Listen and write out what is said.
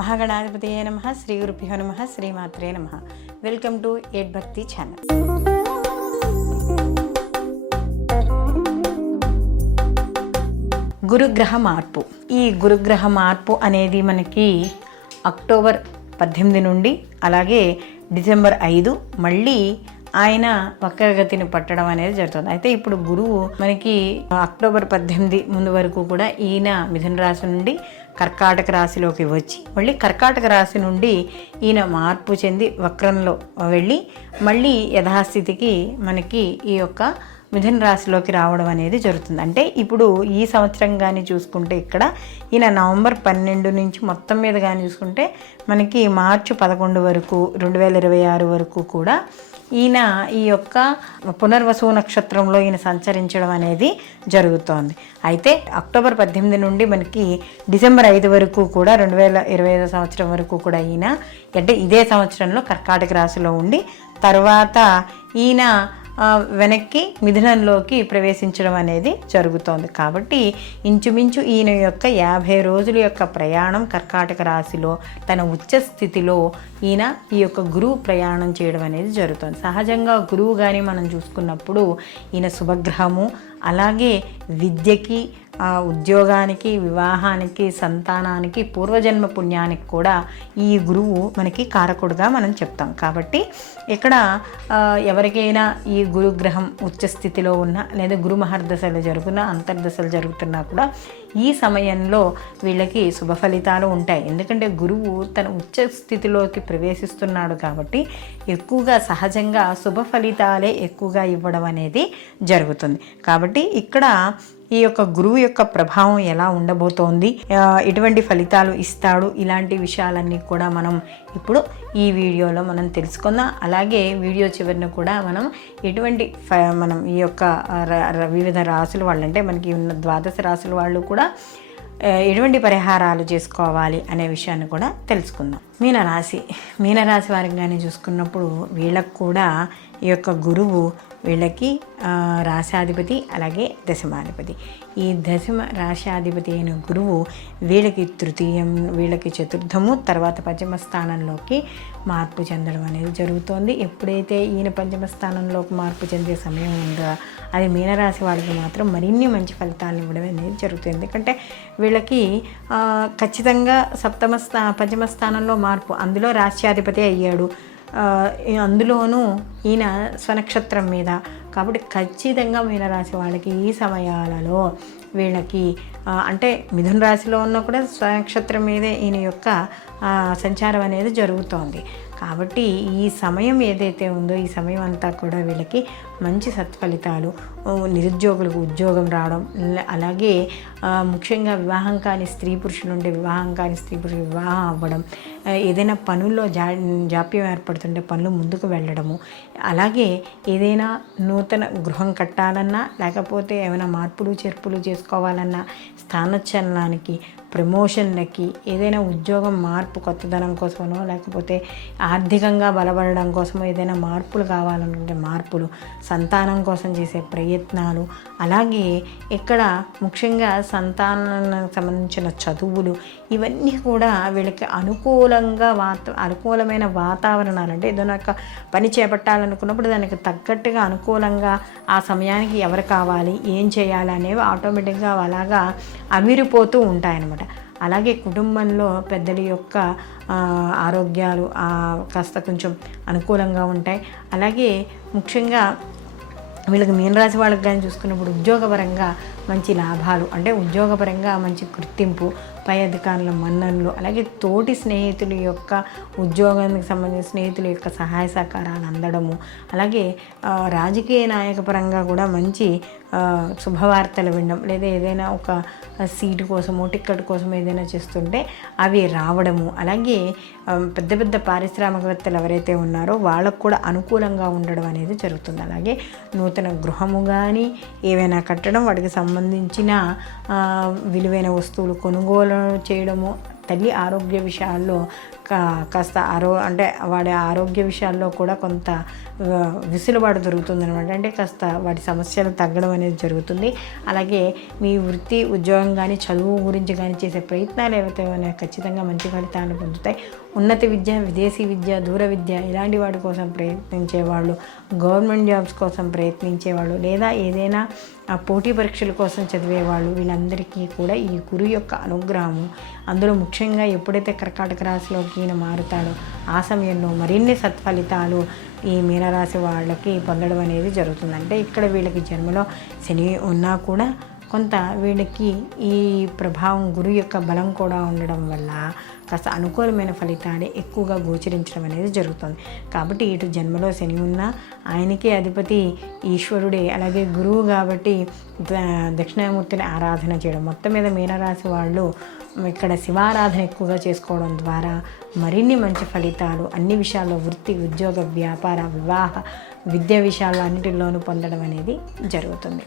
మహాగణాధిపతయే నమః. శ్రీ గురుభ్యో నమః. శ్రీమాత్రే నమః. వెల్కమ్ టు ఎడ్ భక్తి ఛానల్. గురుగ్రహ మార్పు. ఈ గురుగ్రహ మార్పు అనేది మనకి అక్టోబర్ 18 నుండి అలాగే డిసెంబర్ 5 మళ్ళీ ఆయన వక్రగతిని పట్టడం అనేది జరుగుతుంది. అయితే ఇప్పుడు గురువు మనకి అక్టోబర్ 18 ముందు వరకు కూడా ఈయన మిథున రాశి నుండి కర్కాటక రాశిలోకి వచ్చి మళ్ళీ కర్కాటక రాశి నుండి ఈయన మార్పు చెంది వక్రంలో వెళ్ళి మళ్ళీ యథాస్థితికి మనకి ఈ యొక్క మిథున రాశిలోకి రావడం అనేది జరుగుతుంది. అంటే ఇప్పుడు ఈ సంవత్సరం కానీ చూసుకుంటే ఇక్కడ ఈయన నవంబర్ 12 నుంచి మొత్తం మీద కానీ చూసుకుంటే మనకి మార్చి 11 వరకు 2026 వరకు కూడా ఈయన ఈ యొక్క పునర్వసు నక్షత్రంలో ఈయన సంచరించడం అనేది జరుగుతోంది. అయితే అక్టోబర్ 18 నుండి మనకి డిసెంబర్ 5 వరకు కూడా 2025 సంవత్సరం వరకు కూడా ఈయన అంటే ఇదే సంవత్సరంలో కర్కాటక రాశిలో ఉండి తర్వాత ఈయన వెనక్కి మిథునంలోకి ప్రవేశించడం అనేది జరుగుతోంది. కాబట్టి ఇంచుమించు ఈయన యొక్క 50 రోజుల యొక్క ప్రయాణం కర్కాటక రాశిలో తన ఉచ్చ స్థితిలో ఈయన ఈ యొక్క గురువు ప్రయాణం చేయడం అనేది జరుగుతుంది. సహజంగా గురువు కానీ మనం చూసుకున్నప్పుడు ఈయన శుభగ్రహము, అలాగే విద్యకి, ఉద్యోగానికి, వివాహానికి, సంతానానికి, పూర్వజన్మ పుణ్యానికి కూడా ఈ గురువు మనకి కారకుడుగా మనం చెప్తాం. కాబట్టి ఇక్కడ ఎవరికైనా ఈ గురుగ్రహం ఉచ్చస్థితిలో ఉన్న లేదా గురు మహర్దశలు జరుగుతున్నా అంతర్దశలు జరుగుతున్నా కూడా ఈ సమయంలో వీళ్ళకి శుభ ఫలితాలు ఉంటాయి. ఎందుకంటే గురువు తన ఉచ్చ స్థితిలోకి ప్రవేశిస్తున్నాడు కాబట్టి ఎక్కువగా సహజంగా శుభ ఫలితాలే ఎక్కువగా ఇవ్వడం అనేది జరుగుతుంది. కాబట్టి ఇక్కడ ఈ యొక్క గురువు యొక్క ప్రభావం ఎలా ఉండబోతోంది, ఎటువంటి ఫలితాలు ఇస్తాడు, ఇలాంటి విషయాలన్నీ కూడా మనం ఇప్పుడు ఈ వీడియోలో మనం తెలుసుకుందాం. అలాగే వీడియో చివరిన కూడా మనం ఈ యొక్క వివిధ రాసుల వాళ్ళు అంటే మనకి ఉన్న ద్వాదశ రాసుల వాళ్ళు కూడా ఎటువంటి పరిహారాలు చేసుకోవాలి అనే విషయాన్ని కూడా తెలుసుకుందాం. మీనరాశి వారికి కానీ చూసుకున్నప్పుడు వీళ్ళకు కూడా ఈ యొక్క గురువు వీళ్ళకి రాశాధిపతి అలాగే దశమాధిపతి. ఈ దశమ రాశాధిపతి అయిన గురువు వీళ్ళకి తృతీయం, వీళ్ళకి చతుర్థము, తర్వాత పంచమ స్థానంలోకి మార్పు చెందడం అనేది జరుగుతోంది. ఎప్పుడైతే ఈయన పంచమ స్థానంలోకి మార్పు చెందే సమయం ఉందో అది మీనరాశి వాళ్ళకి మాత్రం మరిన్ని మంచి ఫలితాలను ఇవ్వడం అనేది జరుగుతుంది. ఎందుకంటే వీళ్ళకి ఖచ్చితంగా పంచమ స్థానంలో మార్పు, అందులో రాశ్యాధిపతి అయ్యాడు, అందులోనూ ఈయన స్వనక్షత్రం మీద. కాబట్టి ఖచ్చితంగా మీనరాశి వాళ్ళకి ఈ సమయాలలో వీళ్ళకి అంటే మిథున రాశిలో ఉన్న కూడా స్వనక్షత్రం మీదే ఈయన యొక్క సంచారం అనేది జరుగుతోంది. కాబట్టి ఈ సమయం ఏదైతే ఉందో ఈ సమయం అంతా కూడా వీళ్ళకి మంచి సత్ఫలితాలు, నిరుద్యోగులకు ఉద్యోగం రావడం, అలాగే ముఖ్యంగా వివాహం కాని స్త్రీ పురుషులు ఉంటే వివాహం కాని స్త్రీ పురుషులు వివాహం అవ్వడం, ఏదైనా పనుల్లో జాప్యం ఏర్పడుతుంటే పనులు ముందుకు వెళ్ళడము, అలాగే ఏదైనా నూతన గృహం కట్టాలన్నా లేకపోతే ఏమైనా మార్పులు చేర్పులు చేసుకోవాలన్నా, స్థానచలనానికి, ప్రమోషన్లకి, ఏదైనా ఉద్యోగం మార్పు కొత్తదనం కోసమో లేకపోతే ఆర్థికంగా బలపడడం కోసమో ఏదైనా మార్పులు కావాలనుకుంటే మార్పులు, సంతానం కోసం చేసే ప్రయత్నాలు, అలాగే ఇక్కడ ముఖ్యంగా సంతానానికి సంబంధించిన చదువులు, ఇవన్నీ కూడా వీళ్ళకి అనుకూలమైన వాతావరణాలు. అంటే ఏదైనా ఒక పని చేపట్టాలనుకున్నప్పుడు దానికి తగ్గట్టుగా అనుకూలంగా ఆ సమయానికి ఎవరు కావాలి, ఏం చేయాలి అనేవి ఆటోమేటిక్గా అలాగా అమిరిపోతూ ఉంటాయన్నమాట. అలాగే కుటుంబంలో పెద్దల యొక్క ఆరోగ్యాలు కాస్త కొంచెం అనుకూలంగా ఉంటాయి. అలాగే ముఖ్యంగా వీళ్ళకి మీనరాశి వాళ్ళకి కానీ చూసుకున్నప్పుడు ఉద్యోగపరంగా మంచి లాభాలు, అంటే ఉద్యోగపరంగా మంచి గుర్తింపు, పై అధికారుల మన్ననలు, అలాగే తోటి స్నేహితుల యొక్క ఉద్యోగానికి సంబంధించిన స్నేహితుల యొక్క సహాయ సహకారాలు అందడము, అలాగే రాజకీయ నాయక పరంగా కూడా మంచి శుభవార్తలు వినడం, లేదా ఏదైనా ఒక సీటు కోసమో టికెట్ కోసం ఏదైనా చేస్తుంటే అవి రావడము, అలాగే పెద్ద పెద్ద పారిశ్రామికవేత్తలు ఎవరైతే ఉన్నారో వాళ్ళకు కూడా అనుకూలంగా ఉండడం అనేది జరుగుతుంది. అలాగే నూతన గృహము కానీ ఏవైనా కట్టడం, వాటికి సంబంధించిన విలువైన వస్తువులు కొనుగోలు చేయడము, తల్లి ఆరోగ్య విషయాల్లో కాస్త అంటే వాడి ఆరోగ్య విషయాల్లో కూడా కొంత విసులుబాటు దొరుకుతుందనమాట. అంటే కాస్త వాటి సమస్యలు తగ్గడం అనేది జరుగుతుంది. అలాగే మీ వృత్తి ఉద్యోగం కానీ చదువు గురించి కానీ చేసే ప్రయత్నాలు ఏవైతే ఉన్నాయో ఖచ్చితంగా మంచి ఫలితాలు పొందుతాయి. ఉన్నత విద్య, విదేశీ విద్య, దూర విద్య ఇలాంటి వాటి కోసం ప్రయత్నించేవాళ్ళు, గవర్నమెంట్ జాబ్స్ కోసం ప్రయత్నించేవాళ్ళు, లేదా ఏదైనా పోటీ పరీక్షల కోసం చదివేవాళ్ళు, వీళ్ళందరికీ కూడా ఈ గురువు యొక్క అనుగ్రహము, అందులో ముఖ్యంగా ఎప్పుడైతే కర్కాటక రాశిలోకి ఈయన మారుతాడో ఆ సమయంలో మరిన్ని సత్ఫలితాలు ఈ మీనరాశి వాళ్ళకి పొందడం అనేది జరుగుతుంది. అంటే ఇక్కడ వీళ్ళకి జన్మలో శని ఉన్నా కూడా కొంత వీళ్ళకి ఈ ప్రభావం గురువు యొక్క బలం కూడా ఉండడం వల్ల కాస్త అనుకూలమైన ఫలితాలే ఎక్కువగా గోచరించడం అనేది జరుగుతుంది. కాబట్టి ఇటు జన్మలో శని ఉన్నా ఆయనకి అధిపతి ఈశ్వరుడే, అలాగే గురువు కాబట్టి దక్షిణామూర్తిని ఆరాధన చేయడం. మొత్తం మీద మీనరాశి వాళ్ళు ఇక్కడ శివారాధన ఎక్కువగా చేసుకోవడం ద్వారా మరిన్ని మంచి ఫలితాలు అన్ని విషయాల్లో వృత్తి, ఉద్యోగ, వ్యాపార, వివాహ, విద్య విషయాల్లో అన్నిటిలోనూ పొందడం అనేది జరుగుతుంది.